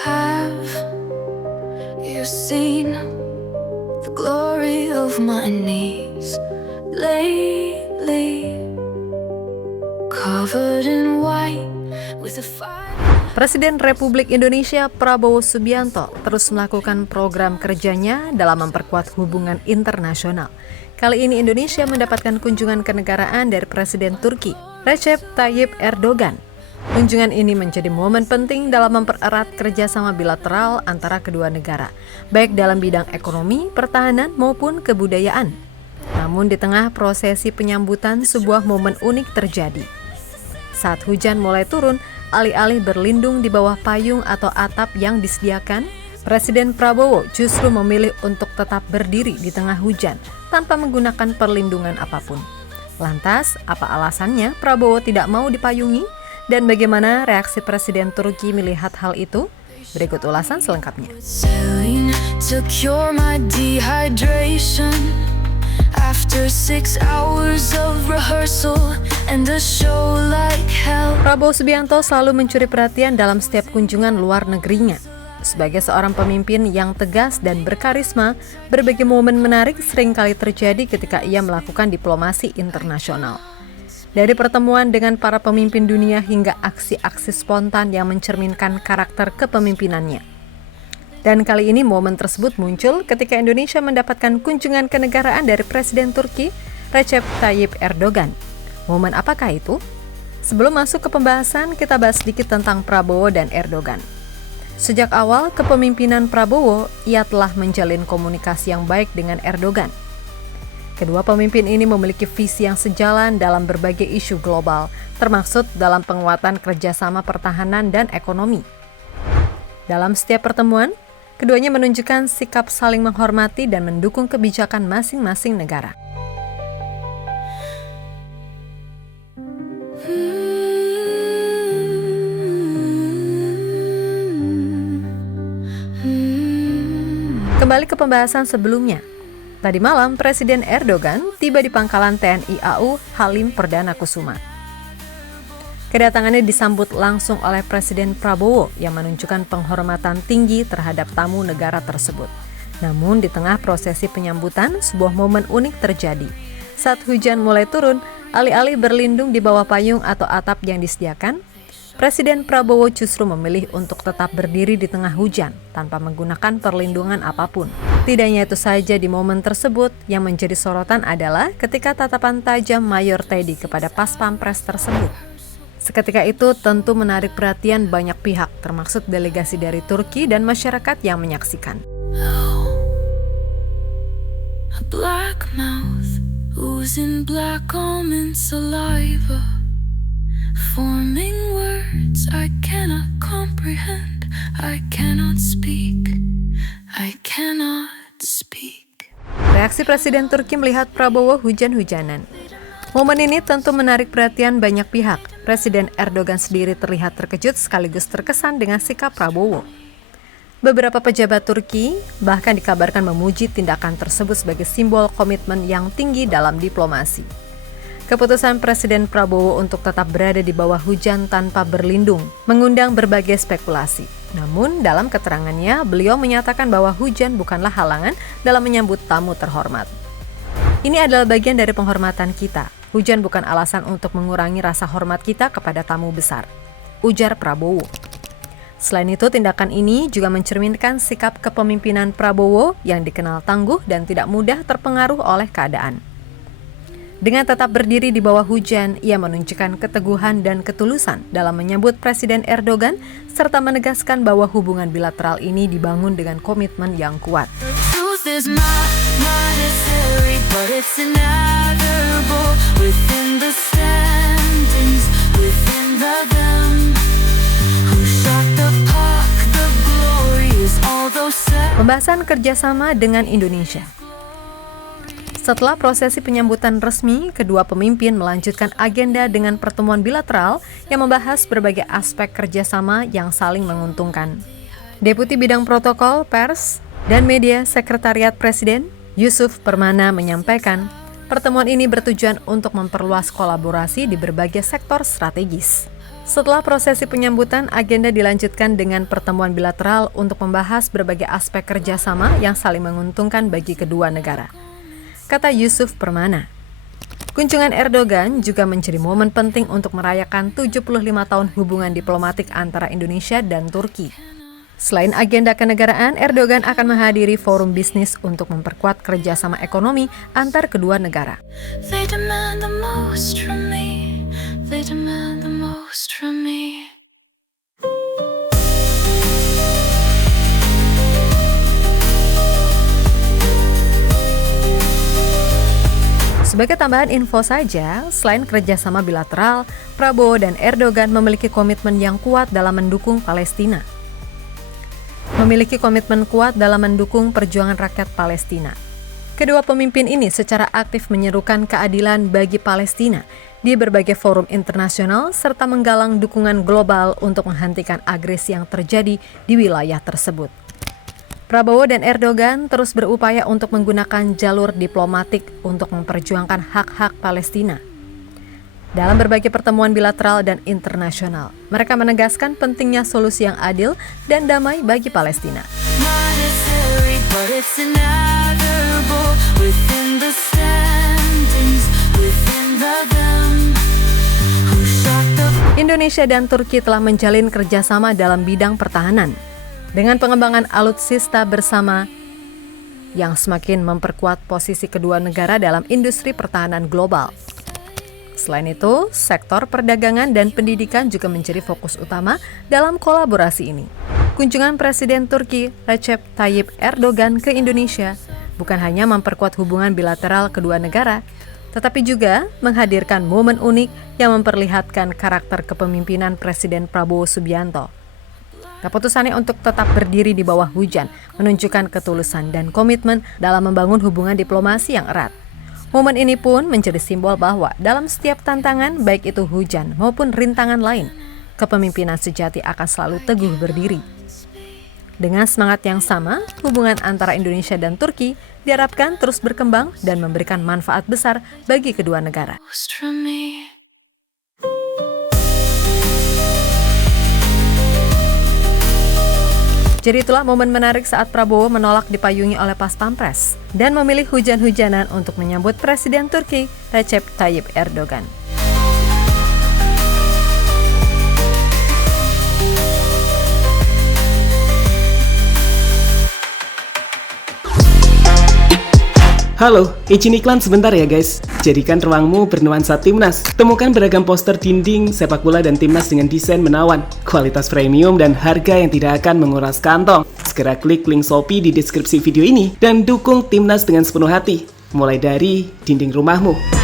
Have you seen the glory of my knees lately? Covered in white with a fire. Presiden Republik Indonesia Prabowo Subianto terus melakukan program kerjanya dalam memperkuat hubungan internasional. Kali ini Indonesia mendapatkan kunjungan kenegaraan dari Presiden Turki, Recep Tayyip Erdogan. Kunjungan ini menjadi momen penting dalam mempererat kerjasama bilateral antara kedua negara, baik dalam bidang ekonomi, pertahanan, maupun kebudayaan. Namun di tengah prosesi penyambutan, sebuah momen unik terjadi. Saat hujan mulai turun, alih-alih berlindung di bawah payung atau atap yang disediakan, Presiden Prabowo justru memilih untuk tetap berdiri di tengah hujan tanpa menggunakan perlindungan apapun. Lantas, apa alasannya Prabowo tidak mau dipayungi? Dan bagaimana reaksi Presiden Turki melihat hal itu? Berikut ulasan selengkapnya. To cure my dehydration after 6 hours of rehearsal and a show like hell. Prabowo Subianto selalu mencuri perhatian dalam setiap kunjungan luar negerinya. Sebagai seorang pemimpin yang tegas dan berkarisma, berbagai momen menarik seringkali terjadi ketika ia melakukan diplomasi internasional. Dari pertemuan dengan para pemimpin dunia hingga aksi-aksi spontan yang mencerminkan karakter kepemimpinannya. Dan kali ini momen tersebut muncul ketika Indonesia mendapatkan kunjungan kenegaraan dari Presiden Turki, Recep Tayyip Erdogan. Momen apakah itu? Sebelum masuk ke pembahasan, kita bahas sedikit tentang Prabowo dan Erdogan. Sejak awal kepemimpinan Prabowo, ia telah menjalin komunikasi yang baik dengan Erdogan. Kedua pemimpin ini memiliki visi yang sejalan dalam berbagai isu global, termasuk dalam penguatan kerjasama pertahanan dan ekonomi. Dalam setiap pertemuan, keduanya menunjukkan sikap saling menghormati dan mendukung kebijakan masing-masing negara. Kembali ke pembahasan sebelumnya. Tadi malam, Presiden Erdogan tiba di pangkalan TNI AU Halim Perdana Kusuma. Kedatangannya disambut langsung oleh Presiden Prabowo yang menunjukkan penghormatan tinggi terhadap tamu negara tersebut. Namun di tengah prosesi penyambutan, sebuah momen unik terjadi. Saat hujan mulai turun, alih-alih berlindung di bawah payung atau atap yang disediakan, Presiden Prabowo justru memilih untuk tetap berdiri di tengah hujan tanpa menggunakan perlindungan apapun. Tidak hanya itu saja, di momen tersebut yang menjadi sorotan adalah ketika tatapan tajam Mayor Teddy kepada Pas Pampres tersebut. Seketika itu tentu menarik perhatian banyak pihak, termasuk delegasi dari Turki dan masyarakat yang menyaksikan. A black mouth oozing black almond saliva, forming words I cannot comprehend. I cannot speak. I cannot speak. Reaksi Presiden Turki melihat Prabowo hujan-hujanan. Momen ini tentu menarik perhatian banyak pihak. Presiden Erdogan sendiri terlihat terkejut sekaligus terkesan dengan sikap Prabowo. Beberapa pejabat Turki bahkan dikabarkan memuji tindakan tersebut sebagai simbol komitmen yang tinggi dalam diplomasi. Keputusan Presiden Prabowo untuk tetap berada di bawah hujan tanpa berlindung mengundang berbagai spekulasi. Namun dalam keterangannya, beliau menyatakan bahwa hujan bukanlah halangan dalam menyambut tamu terhormat. Ini adalah bagian dari penghormatan kita. Hujan bukan alasan untuk mengurangi rasa hormat kita kepada tamu besar, ujar Prabowo. Selain itu, tindakan ini juga mencerminkan sikap kepemimpinan Prabowo yang dikenal tangguh dan tidak mudah terpengaruh oleh keadaan. Dengan tetap berdiri di bawah hujan, ia menunjukkan keteguhan dan ketulusan dalam menyambut Presiden Erdogan serta menegaskan bahwa hubungan bilateral ini dibangun dengan komitmen yang kuat. Pembahasan kerjasama dengan Indonesia. Setelah prosesi penyambutan resmi, kedua pemimpin melanjutkan agenda dengan pertemuan bilateral yang membahas berbagai aspek kerjasama yang saling menguntungkan. Deputi Bidang Protokol, Pers, dan Media Sekretariat Presiden, Yusuf Permana menyampaikan, pertemuan ini bertujuan untuk memperluas kolaborasi di berbagai sektor strategis. Setelah prosesi penyambutan, agenda dilanjutkan dengan pertemuan bilateral untuk membahas berbagai aspek kerjasama yang saling menguntungkan bagi kedua negara, kata Yusuf Permana. Kunjungan Erdogan juga menjadi momen penting untuk merayakan 75 tahun hubungan diplomatik antara Indonesia dan Turki. Selain agenda kenegaraan, Erdogan akan menghadiri forum bisnis untuk memperkuat kerjasama ekonomi antar kedua negara. They demand the most from me. They demand the most from me. Sebagai tambahan info saja, selain kerjasama bilateral, Prabowo dan Erdogan memiliki komitmen yang kuat dalam mendukung Palestina. Perjuangan rakyat Palestina. Kedua pemimpin ini secara aktif menyerukan keadilan bagi Palestina di berbagai forum internasional serta menggalang dukungan global untuk menghentikan agresi yang terjadi di wilayah tersebut. Prabowo dan Erdogan terus berupaya untuk menggunakan jalur diplomatik untuk memperjuangkan hak-hak Palestina. Dalam berbagai pertemuan bilateral dan internasional, mereka menegaskan pentingnya solusi yang adil dan damai bagi Palestina. Indonesia dan Turki telah menjalin kerjasama dalam bidang pertahanan, dengan pengembangan alutsista bersama yang semakin memperkuat posisi kedua negara dalam industri pertahanan global. Selain itu, sektor perdagangan dan pendidikan juga menjadi fokus utama dalam kolaborasi ini. Kunjungan Presiden Turki Recep Tayyip Erdogan ke Indonesia bukan hanya memperkuat hubungan bilateral kedua negara, tetapi juga menghadirkan momen unik yang memperlihatkan karakter kepemimpinan Presiden Prabowo Subianto. Keputusannya untuk tetap berdiri di bawah hujan menunjukkan ketulusan dan komitmen dalam membangun hubungan diplomasi yang erat. Momen ini pun menjadi simbol bahwa dalam setiap tantangan, baik itu hujan maupun rintangan lain, kepemimpinan sejati akan selalu teguh berdiri. Dengan semangat yang sama, hubungan antara Indonesia dan Turki diharapkan terus berkembang dan memberikan manfaat besar bagi kedua negara. Jadi itulah momen menarik saat Prabowo menolak dipayungi oleh Pas Pampres dan memilih hujan-hujanan untuk menyambut Presiden Turki Recep Tayyip Erdogan. Halo, izin iklan sebentar ya guys. Jadikan ruangmu bernuansa Timnas. Temukan beragam poster dinding, sepak bola dan Timnas dengan desain menawan, kualitas premium dan harga yang tidak akan menguras kantong. Segera klik link Shopee di deskripsi video ini dan dukung Timnas dengan sepenuh hati. Mulai dari dinding rumahmu.